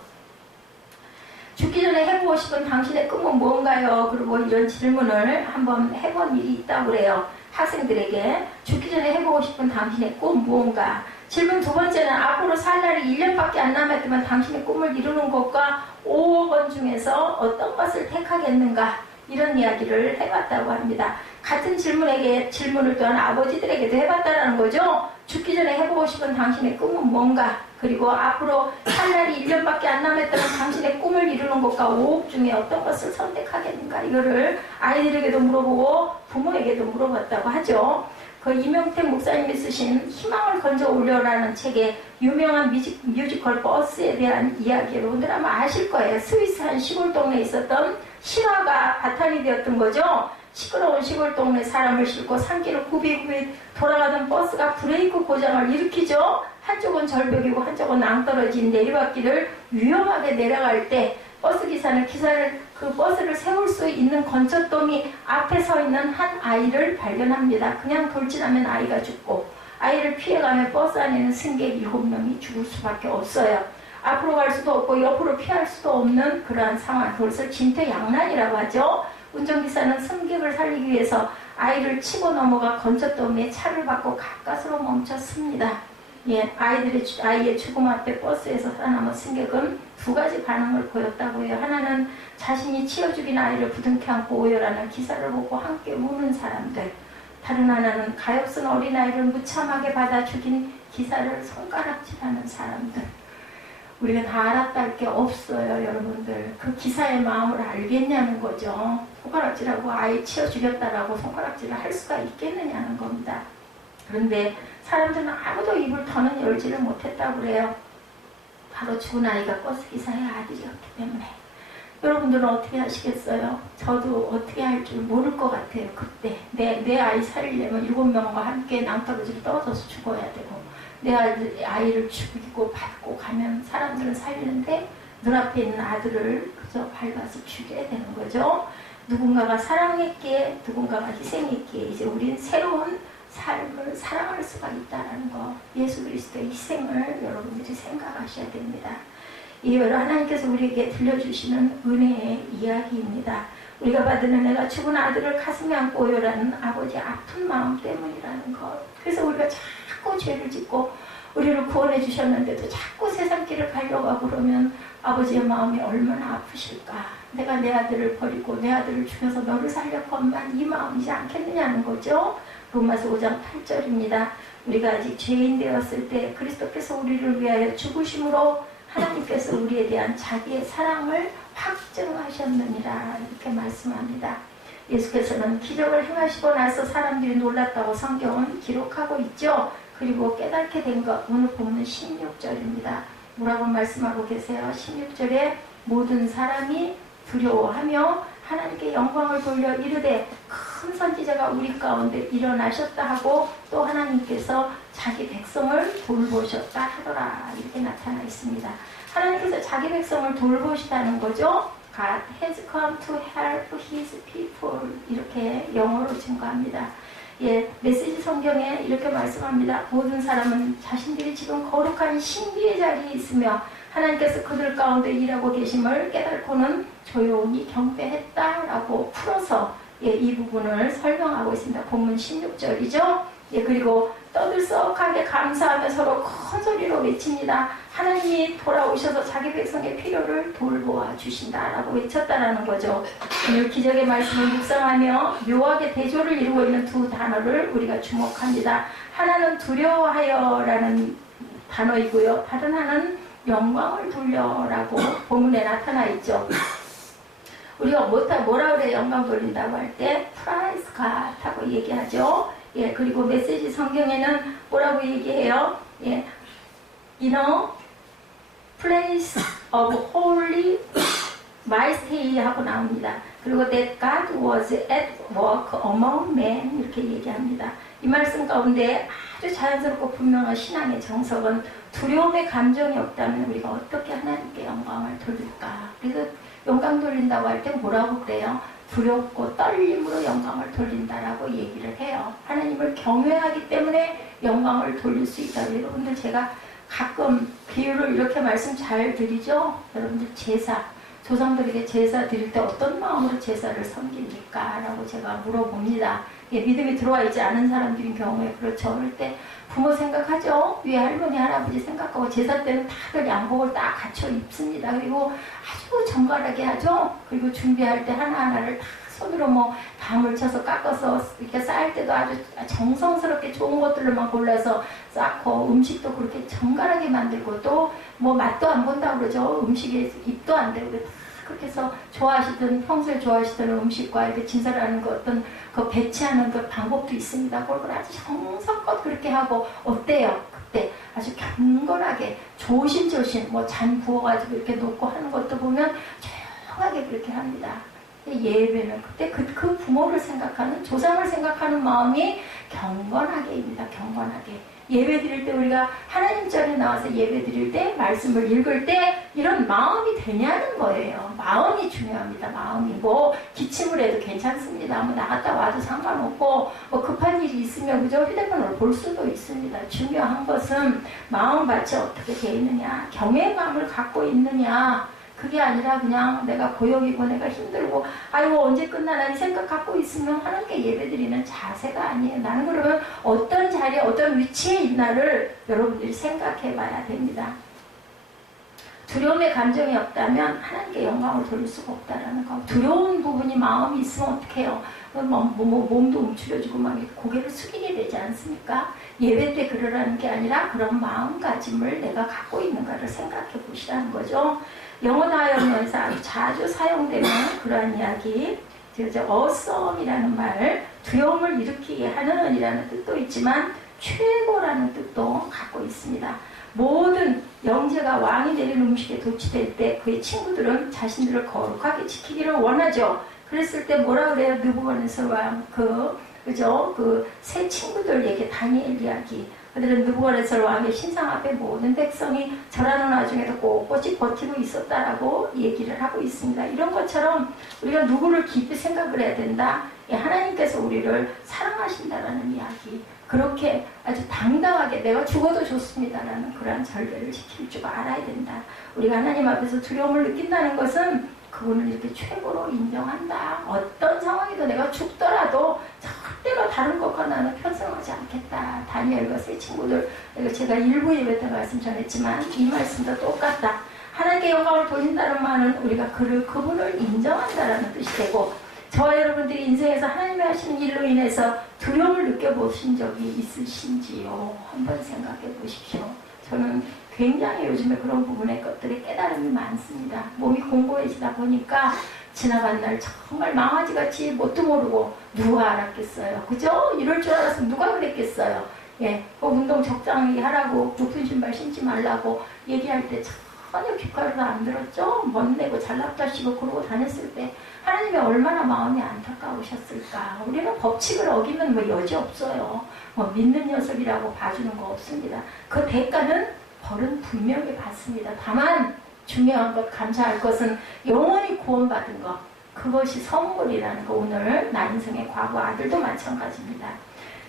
죽기 전에 해보고 싶은 당신의 꿈은 뭔가요? 그리고 이런 질문을 한번 해본 일이 있다고 그래요. 학생들에게 죽기 전에 해보고 싶은 당신의 꿈 무언가. 질문 두 번째는 앞으로 살 날이 1년밖에 안 남았지만 당신의 꿈을 이루는 것과 5억 원 중에서 어떤 것을 택하겠는가, 이런 이야기를 해봤다고 합니다. 같은 질문을 또한 아버지들에게도 해봤다는 거죠. 죽기 전에 해보고 싶은 당신의 꿈은 뭔가, 그리고 앞으로 살 날이 1년밖에 안 남았다면 당신의 꿈을 이루는 것과 5억 중에 어떤 것을 선택하겠는가, 이거를 아이들에게도 물어보고 부모에게도 물어봤다고 하죠. 그 이명택 목사님이 쓰신 희망을 건져 올려라는 책에 유명한 뮤지컬 버스에 대한 이야기, 여러분들 아마 아실 거예요. 스위스 한 시골 동네에 있었던 실화가 바탕이 되었던 거죠. 시끄러운 시골 동네 사람을 싣고 산길을 구비구비 돌아가던 버스가 브레이크 고장을 일으키죠. 한쪽은 절벽이고 한쪽은 낭떠러진 내리막길을 위험하게 내려갈 때 버스 기사는 그 버스를 세울 수 있는 건초더미 앞에 서 있는 한 아이를 발견합니다. 그냥 돌진하면 아이가 죽고, 아이를 피해가며 버스 안에는 승객 7명이 죽을 수밖에 없어요. 앞으로 갈 수도 없고 옆으로 피할 수도 없는 그러한 상황, 그것을 진퇴양난이라고 하죠. 운전기사는 승객을 살리기 위해서 아이를 치고 넘어가 건초더미에 차를 받고 가까스로 멈췄습니다. 예, 아이의 죽음 앞에 버스에서 살아남은 승객은 두 가지 반응을 보였다고 해요. 하나는 자신이 치어 죽인 아이를 부둥켜 안고 오열하는 기사를 보고 함께 우는 사람들. 다른 하나는 가엾은 어린아이를 무참하게 받아 죽인 기사를 손가락질하는 사람들. 우리가 다 알았다 할 게 없어요, 여러분들. 그 기사의 마음을 알겠냐는 거죠. 손가락질하고 아이 치어 죽였다라고 손가락질을 할 수가 있겠느냐는 겁니다. 그런데 사람들은 아무도 입을 더는 열지를 못했다고 그래요. 바로 죽은 아이가 버스기사의 아들이었기 때문에. 여러분들은 어떻게 하시겠어요? 저도 어떻게 할 줄 모를 것 같아요. 그때 내 아이 살리려면 7명과 함께 낭떠러지로 떨어져서 죽어야 되고, 내 아이를 죽이고 받고 가면 사람들은 살리는데 눈앞에 있는 아들을 그저 밟아서 죽여야 되는 거죠. 누군가가 사랑했기에, 누군가가 희생했기에 이제 우린 새로운 삶을 사랑할 수가 있다는 거, 예수 그리스도의 희생을 여러분들이 생각하셔야 됩니다. 이 하나님께서 우리에게 들려주시는 은혜의 이야기입니다. 우리가 받은 은혜가 죽은 아들을 가슴에 안고 오열하는 아버지의 아픈 마음 때문이라는 것. 그래서 우리가 자꾸 죄를 짓고 우리를 구원해 주셨는데도 자꾸 세상 길을 가려고 하고 그러면 아버지의 마음이 얼마나 아프실까. 내가 내 아들을 버리고 내 아들을 죽여서 너를 살렸건만 이 마음이지 않겠느냐는 거죠. 로마서 5장 8절입니다. 우리가 아직 죄인 되었을 때 그리스도께서 우리를 위하여 죽으심으로 하나님께서 우리에 대한 자기의 사랑을 확증하셨느니라, 이렇게 말씀합니다. 예수께서는 기적을 행하시고 나서 사람들이 놀랐다고 성경은 기록하고 있죠. 그리고 깨닫게 된 것, 오늘 보면 16절입니다. 뭐라고 말씀하고 계세요? 16절에 모든 사람이 두려워하며 하나님께 영광을 돌려 이르되 큰 선지자가 우리 가운데 일어나셨다 하고 또 하나님께서 자기 백성을 돌보셨다 하더라, 이렇게 나타나 있습니다. 하나님께서 자기 백성을 돌보시다는 거죠. God has come to help his people, 이렇게 영어로 증거합니다. 예, 메시지 성경에 이렇게 말씀합니다. 모든 사람은 자신들이 지금 거룩한 신비의 자리에 있으며 하나님께서 그들 가운데 일하고 계심을 깨닫고는 조용히 경배했다라고 풀어서 이 부분을 설명하고 있습니다. 본문 16절이죠. 그리고 떠들썩하게 감사하며 서로 큰 소리로 외칩니다. 하나님이 돌아오셔서 자기 백성의 필요를 돌보아 주신다라고 외쳤다라는 거죠. 오늘 기적의 말씀을 묵상하며 묘하게 대조를 이루고 있는 두 단어를 우리가 주목합니다. 하나는 두려워하여라는 단어이고요. 다른 하나는 영광을 돌려라고 본문에 나타나 있죠. 우리가 뭐라 그래 영광 돌린다고 할 때 praise God 하고 얘기하죠. 그리고 메시지 성경에는 뭐라고 얘기해요? In a place of holy my stay 하고 나옵니다. 그리고 that God was at work among men 이렇게 얘기합니다. 이 말씀 가운데 아주 자연스럽고 분명한 신앙의 정석은 두려움의 감정이 없다면 우리가 어떻게 하나님께 영광을 돌릴까? 그래서 영광 돌린다고 할 때 뭐라고 그래요? 두렵고 떨림으로 영광을 돌린다라고 얘기를 해요. 하나님을 경외하기 때문에 영광을 돌릴 수 있다. 여러분들 제가 가끔 비유를 이렇게 말씀 잘 드리죠? 여러분들 제사, 조상들에게 제사 드릴 때 어떤 마음으로 제사를 섬깁니까? 라고 제가 물어봅니다. 예, 믿음이 들어와 있지 않은 사람들인 경우에 그렇죠. 그럴 때 부모 생각하죠. 위에 할머니, 할아버지 생각하고 제사 때는 다들 양복을 딱 갖춰 입습니다. 그리고 아주 정갈하게 하죠. 그리고 준비할 때 하나하나를 다 손으로 뭐 밤을 쳐서 깎아서 이렇게 쌓을 때도 아주 정성스럽게 좋은 것들로만 골라서 쌓고 음식도 그렇게 정갈하게 만들고 또 뭐 맛도 안 본다고 그러죠. 음식에 입도 안 대고 그렇게 해서 좋아하시던 평소에 좋아하시던 음식과 이렇게 진설하는 그 어떤 그 배치하는 그 방법도 있습니다. 그걸 아주 정성껏 그렇게 하고 어때요? 그때 아주 경건하게 조심조심 뭐 잔 부어가지고 이렇게 놓고 하는 것도 보면 조용하게 그렇게 합니다. 예배는 그때 그 부모를 생각하는 조상을 생각하는 마음이 경건하게입니다. 경건하게. 예배 드릴 때 우리가 하나님 전에 나와서 예배 드릴 때 말씀을 읽을 때 이런 마음이 되냐는 거예요. 마음이 중요합니다. 마음이 뭐 기침을 해도 괜찮습니다. 뭐 나갔다 와도 상관없고 뭐 급한 일이 있으면 그저 휴대폰을 볼 수도 있습니다. 중요한 것은 마음밭이 어떻게 돼 있느냐, 경외의 마음을 갖고 있느냐. 그게 아니라 그냥 내가 고역이고 내가 힘들고 아이고 언제 끝나나 이 생각 갖고 있으면 하나님께 예배드리는 자세가 아니에요. 나는 그러면 어떤 자리에 어떤 위치에 있나를 여러분들이 생각해 봐야 됩니다. 두려움의 감정이 없다면 하나님께 영광을 돌릴 수가 없다라는 거. 두려운 부분이 마음이 있으면 어떻게 해요? 몸도 움츠려지고 막 고개를 숙이게 되지 않습니까? 예배 때 그러라는 게 아니라 그런 마음가짐을 내가 갖고 있는가를 생각해 보시라는 거죠. 영어 다이어리에서 아주 자주 사용되는 그러한 이야기, 어썸이라는 말, 두려움을 일으키게 하는 이라는 뜻도 있지만 최고라는 뜻도 갖고 있습니다. 모든 영재가 왕이 되는 음식에 도취될 때 그의 친구들은 자신들을 거룩하게 지키기를 원하죠. 그랬을 때 뭐라 그래요? 느부갓네살 왕 그죠? 그 세 친구들에게 다니엘 이야기. 그들은 느부갓네살 왕의 신상 앞에 모든 백성이 절하는 와중에도 꼿꼿이 버티고 있었다라고 얘기를 하고 있습니다. 이런 것처럼 우리가 누구를 깊이 생각을 해야 된다. 하나님께서 우리를 사랑하신다라는 이야기. 그렇게 아주 당당하게 내가 죽어도 좋습니다라는 그러한 절개를 지킬 줄 알아야 된다. 우리가 하나님 앞에서 두려움을 느낀다는 것은 그분을 이렇게 최고로 인정한다. 어떤 상황이든 내가 죽더라도 절대로 다른 것과 나는 편성하지 않겠다. 다니엘과 세 친구들, 제가 일부 예배 때 말씀 전했지만 이 말씀도 똑같다. 하나님께 영광을 돌린다는 말은 우리가 그분을 인정한다라는 뜻이 되고, 저와 여러분들이 인생에서 하나님이 하시는 일로 인해서 두려움을 느껴보신 적이 있으신지요? 한번 생각해 보십시오. 저는 굉장히 요즘에 그런 부분의 것들이 깨달음이 많습니다. 몸이 공고해지다 보니까 지나간 날 정말 망아지같이 뭣도 모르고 누가 알았겠어요. 그죠? 이럴 줄 알았으면 누가 그랬겠어요. 예, 그 운동 적당히 하라고 높은 신발 신지 말라고 얘기할 때 전혀 귓가루도 안 들었죠? 멋내고 잘났다시고 그러고 다녔을 때 하나님이 얼마나 마음이 안타까우셨을까. 우리는 법칙을 어기면 뭐 여지 없어요. 뭐 믿는 녀석이라고 봐주는 거 없습니다. 그 대가는 벌은 분명히 받습니다. 다만 중요한 것, 감사할 것은 영원히 구원받은 것, 그것이 선물이라는 거. 오늘 나 인생의 과거 아들도 마찬가지입니다.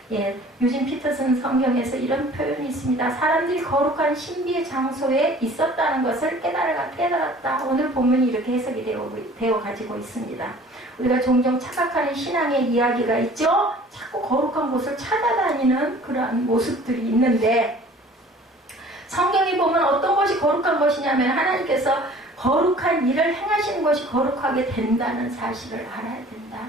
예, 유진 피터슨 성경에서 이런 표현이 있습니다. 사람들이 거룩한 신비의 장소에 있었다는 것을 깨달았다. 오늘 본문이 이렇게 해석이 되어 가지고 있습니다. 우리가 종종 착각하는 신앙의 이야기가 있죠. 자꾸 거룩한 곳을 찾아다니는 그러한 모습들이 있는데, 성경이 보면 어떤 것이 거룩한 것이냐면 하나님께서 거룩한 일을 행하시는 것이 거룩하게 된다는 사실을 알아야 된다.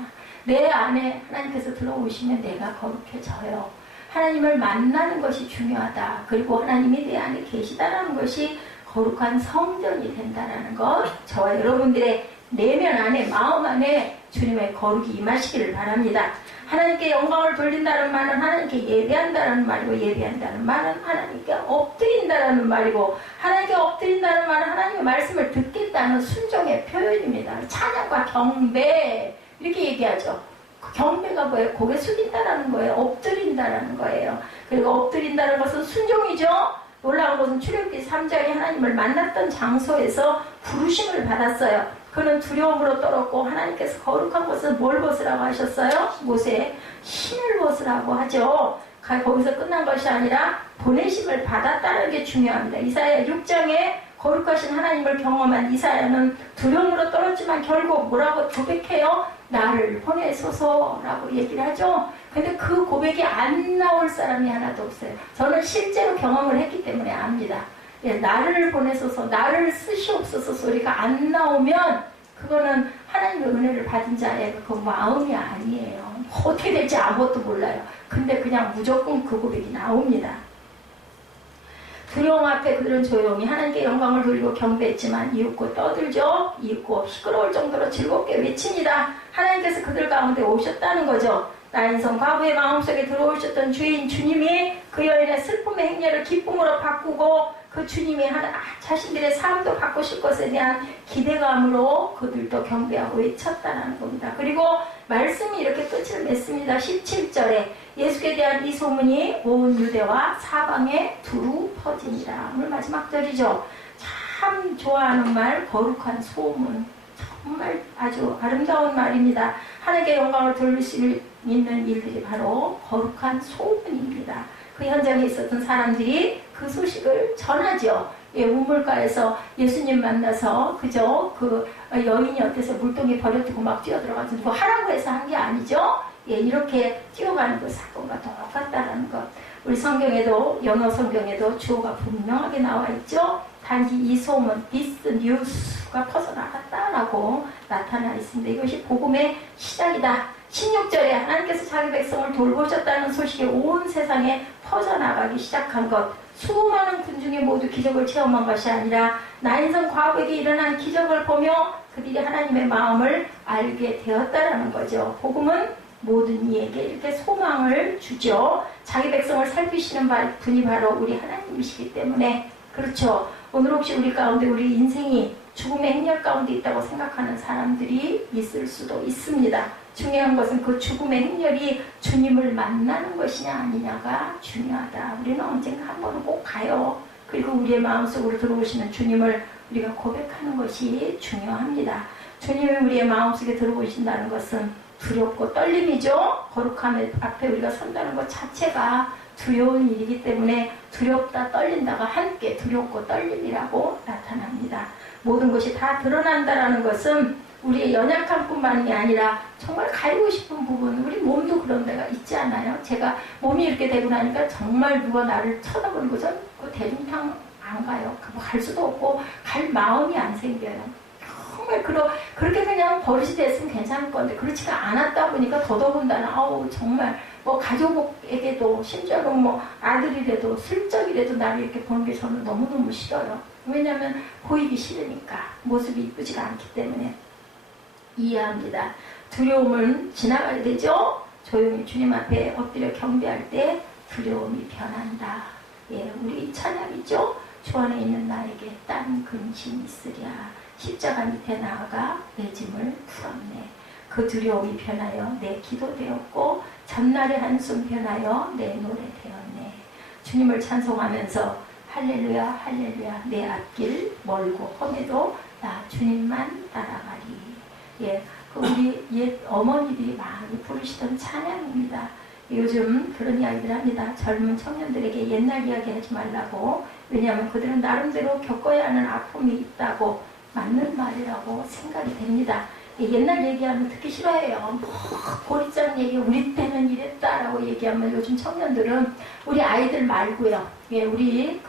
내 안에 하나님께서 들어오시면 내가 거룩해져요. 하나님을 만나는 것이 중요하다. 그리고 하나님이 내 안에 계시다라는 것이 거룩한 성전이 된다는 것. 저와 여러분들의 내면 안에, 마음 안에 주님의 거룩이 임하시기를 바랍니다. 하나님께 영광을 돌린다는 말은 하나님께 예배한다는 말이고, 예배한다는 말은 하나님께 엎드린다는 말이고, 하나님께 엎드린다는 말은 하나님의 말씀을 듣겠다는 순종의 순종의 표현입니다. 찬양과 경배 이렇게 얘기하죠. 그 경배가 뭐예요? 고개 숙인다라는 거예요. 엎드린다라는 거예요. 그리고 엎드린다는 것은 순종이죠. 놀라운 것은 출애굽기 3장에 하나님을 만났던 장소에서 부르심을 받았어요. 그는 두려움으로 떨었고 하나님께서 거룩한 것은 뭘 벗으라고 하셨어요? 모세의 힘을 벗으라고 하죠. 거기서 끝난 것이 아니라 보내심을 받았다는 게 중요합니다. 이사야 6장에 거룩하신 하나님을 경험한 이사야는 두려움으로 떨었지만 결국 뭐라고 고백해요? 나를 보내소서라고 얘기를 하죠. 근데 그 고백이 안 나올 사람이 하나도 없어요. 저는 실제로 경험을 했기 때문에 압니다. 예, 나를 보내소서, 나를 쓰시옵소서 소리가 안 나오면 그거는 하나님의 은혜를 받은 자의 그 마음이 아니에요. 어떻게 될지 아무것도 몰라요. 근데 그냥 무조건 그 고백이 나옵니다. 두려움 앞에 그들은 조용히 하나님께 영광을 돌리고 경배했지만 이윽고 떠들죠. 이윽고 시끄러울 정도로 즐겁게 외칩니다. 하나님께서 그들 가운데 오셨다는 거죠. 나인성 과부의 마음속에 들어오셨던 주인 주님이 그 여인의 슬픔의 행렬을 기쁨으로 바꾸고 그 주님이 자신들의 삶도 바꾸실 것에 대한 기대감으로 그들도 경배하고 외쳤다는 겁니다. 그리고 말씀이 이렇게 끝을 맺습니다. 17절에 예수께 대한 이 소문이 온 유대와 사방에 두루 퍼지니라. 오늘 마지막 절이죠. 참 좋아하는 말, 거룩한 소문. 정말 아주 아름다운 말입니다. 하나님께 영광을 돌릴 수 있는 일들이 바로 거룩한 소문입니다. 그 현장에 있었던 사람들이 그 소식을 전하죠. 예, 우물가에서 예수님 만나서 그저 그 여인이 어때서 물동에 버려두고 막 뛰어들어가서 뭐 하라고 해서 한 게 아니죠. 예, 이렇게 뛰어가는 그 사건과 똑같다라는 것. 우리 성경에도 영어 성경에도 주어가 분명하게 나와 있죠. 단지 이 소문, this news가 퍼져나갔다라고 나타나 있습니다. 이것이 복음의 시작이다. 16절에 하나님께서 자기 백성을 돌보셨다는 소식이 온 세상에 퍼져나가기 시작한 것. 수많은 군중이 모두 기적을 체험한 것이 아니라 나인성 과부에게 일어난 기적을 보며 그들이 하나님의 마음을 알게 되었다라는 거죠. 복음은 모든 이에게 이렇게 소망을 주죠. 자기 백성을 살피시는 분이 바로 우리 하나님이시기 때문에. 그렇죠. 오늘 혹시 우리 가운데 우리 인생이 죽음의 행렬 가운데 있다고 생각하는 사람들이 있을 수도 있습니다. 중요한 것은 그 죽음의 행렬이 주님을 만나는 것이냐 아니냐가 중요하다. 우리는 언젠가 한 번은 꼭 가요. 그리고 우리의 마음속으로 들어오시는 주님을 우리가 고백하는 것이 중요합니다. 주님이 우리의 마음속에 들어오신다는 것은 두렵고 떨림이죠. 거룩함 앞에 우리가 선다는 것 자체가 두려운 일이기 때문에 두렵다 떨린다가 함께 두렵고 떨림이라고 나타납니다. 모든 것이 다 드러난다는 것은 우리의 연약한 뿐만이 아니라 정말 가리고 싶은 부분, 우리 몸도 그런 데가 있지 않아요? 제가 몸이 이렇게 되고 나니까 정말 누가 나를 쳐다보는 것은 그 대중탕 안 가요. 갈 수도 없고 갈 마음이 안 생겨요. 정말 그렇게 그냥 버릇이 됐으면 괜찮을 건데 그렇지가 않았다 보니까 더더군다나 정말 뭐 가족에게도 심지어는 뭐 아들이라도 슬쩍이라도 나를 이렇게 보는 게 저는 너무너무 싫어요. 왜냐하면 보이기 싫으니까 모습이 이쁘지가 않기 때문에 이해합니다. 두려움은 지나가야 되죠. 조용히 주님 앞에 엎드려 경배할 때 두려움이 변한다. 예, 우리 찬양이죠. 주 안에 있는 나에게 딴 근심이 있으랴. 십자가 밑에 나아가 내 짐을 풀었네. 그 두려움이 변하여 내 기도 되었고 전날의 한숨 변하여 내 노래 되었네. 주님을 찬송하면서 할렐루야 할렐루야 내 앞길 멀고 험해도 나 주님만 따라가리. 예, 우리 옛 어머니들이 많이 부르시던 찬양입니다. 요즘 그런 이야기를 합니다. 젊은 청년들에게 옛날 이야기 하지 말라고. 왜냐하면 그들은 나름대로 겪어야 하는 아픔이 있다고. 맞는 말이라고 생각이 됩니다. 옛날 얘기하면 듣기 싫어해요. 고리장 얘기, 우리 때는 이랬다라고 얘기하면 요즘 청년들은 우리 아이들 말고요. 예, 우리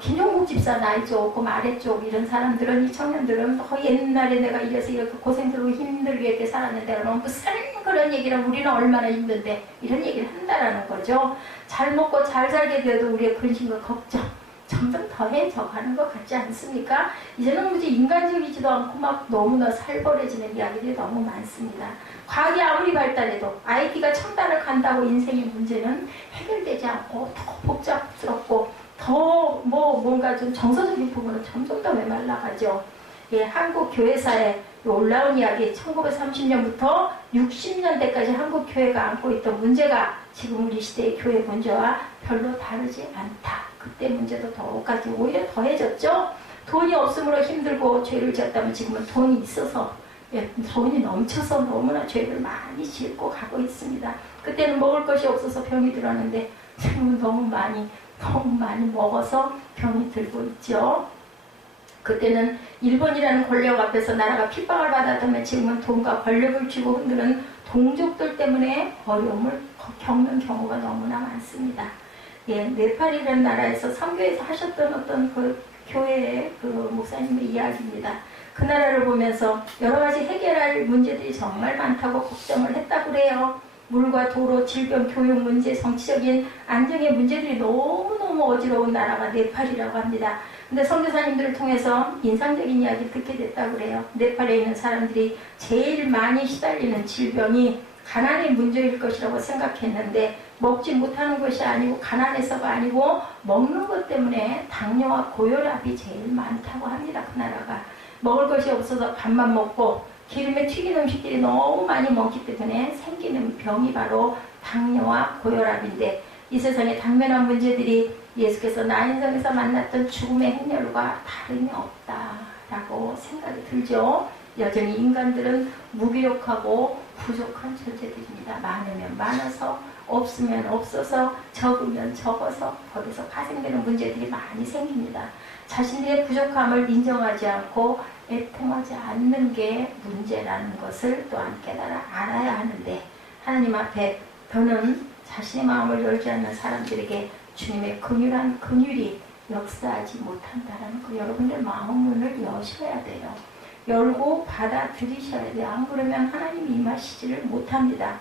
김종국 집사 나이 조금 아래쪽 이런 사람들은 이 청년들은 옛날에 내가 이래서 이렇게 고생스럽고 힘들게 이렇게 살았는데 너무 무슨 그런 얘기를 우리는 얼마나 힘든데 이런 얘기를 한다라는 거죠. 잘 먹고 잘 살게 돼도 우리의 근심과 걱정 점점 더해져 가는 것 같지 않습니까? 이제는 무지 인간적이지도 않고 막 너무나 살벌해지는 이야기들이 너무 많습니다. 과학이 아무리 발달해도 IT가 첨단을 간다고 인생의 문제는 해결되지 않고 더 복잡스럽고 더 뭔가 좀 정서적인 부분은 점점 더 메말라가죠. 예, 한국 교회사에 올라온 이야기 1930년부터 60년대까지 한국 교회가 안고 있던 문제가 지금 우리 시대의 교회 문제와 별로 다르지 않다. 그때 문제도 더까지 오히려 더해졌죠. 돈이 없으므로 힘들고 죄를 지었다면 지금은 돈이 있어서 예, 돈이 넘쳐서 너무나 죄를 많이 짓고 가고 있습니다. 그때는 먹을 것이 없어서 병이 들었는데 지금은 너무 많이 먹어서 병이 들고 있죠. 그때는 일본이라는 권력 앞에서 나라가 핍박을 받았다면 지금은 돈과 권력을 쥐고 흔드는 동족들 때문에 어려움을 겪는 경우가 너무나 많습니다. 예, 네팔이라는 나라에서 선교에서 하셨던 어떤 그 교회의 그 목사님의 이야기입니다. 그 나라를 보면서 여러 가지 해결할 문제들이 정말 많다고 걱정을 했다고 그래요. 물과 도로, 질병, 교육 문제, 정치적인 안정의 문제들이 너무너무 어지러운 나라가 네팔이라고 합니다. 근데 선교사님들을 통해서 인상적인 이야기 듣게 됐다고 그래요. 네팔에 있는 사람들이 제일 많이 시달리는 질병이 가난의 문제일 것이라고 생각했는데 먹지 못하는 것이 아니고 가난해서가 아니고 먹는 것 때문에 당뇨와 고혈압이 제일 많다고 합니다. 그 나라가. 먹을 것이 없어서 밥만 먹고 기름에 튀긴 음식들이 너무 많이 먹기 때문에 생기는 병이 바로 당뇨와 고혈압인데 이 세상에 당면한 문제들이 예수께서 나인성에서 만났던 죽음의 행렬과 다름이 없다라고 생각이 들죠. 여전히 인간들은 무기력하고 부족한 존재들입니다. 많으면 많아서 없으면 없어서 적으면 적어서 거기서 파생되는 문제들이 많이 생깁니다. 자신들의 부족함을 인정하지 않고 애통하지 않는 게 문제라는 것을 또한 깨달아 알아야 하는데 하나님 앞에 더는 자신의 마음을 열지 않는 사람들에게 주님의 긍휼한 긍휼이 역사하지 못한다라는 거 여러분들 마음 문을 여셔야 돼요. 열고 받아들이셔야 돼요. 안 그러면 하나님이 임하시지를 못합니다.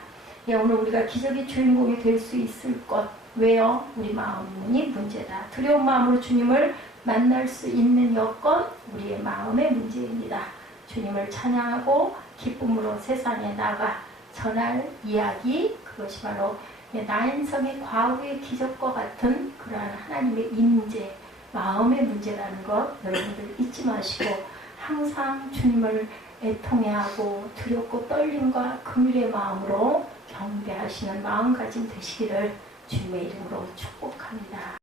예, 오늘 우리가 기적의 주인공이 될 수 있을 것 왜요? 우리 마음 문이 문제다. 두려운 마음으로 주님을 만날 수 있는 여건 우리의 마음의 문제입니다. 주님을 찬양하고 기쁨으로 세상에 나가 전할 이야기 그것이 바로 나인성의 과거의 기적과 같은 그러한 하나님의 임재 마음의 문제라는 것 여러분들 잊지 마시고 항상 주님을 애통해하고 두렵고 떨림과 긍휼의 마음으로 경배하시는 마음가짐 되시기를 주님의 이름으로 축복합니다.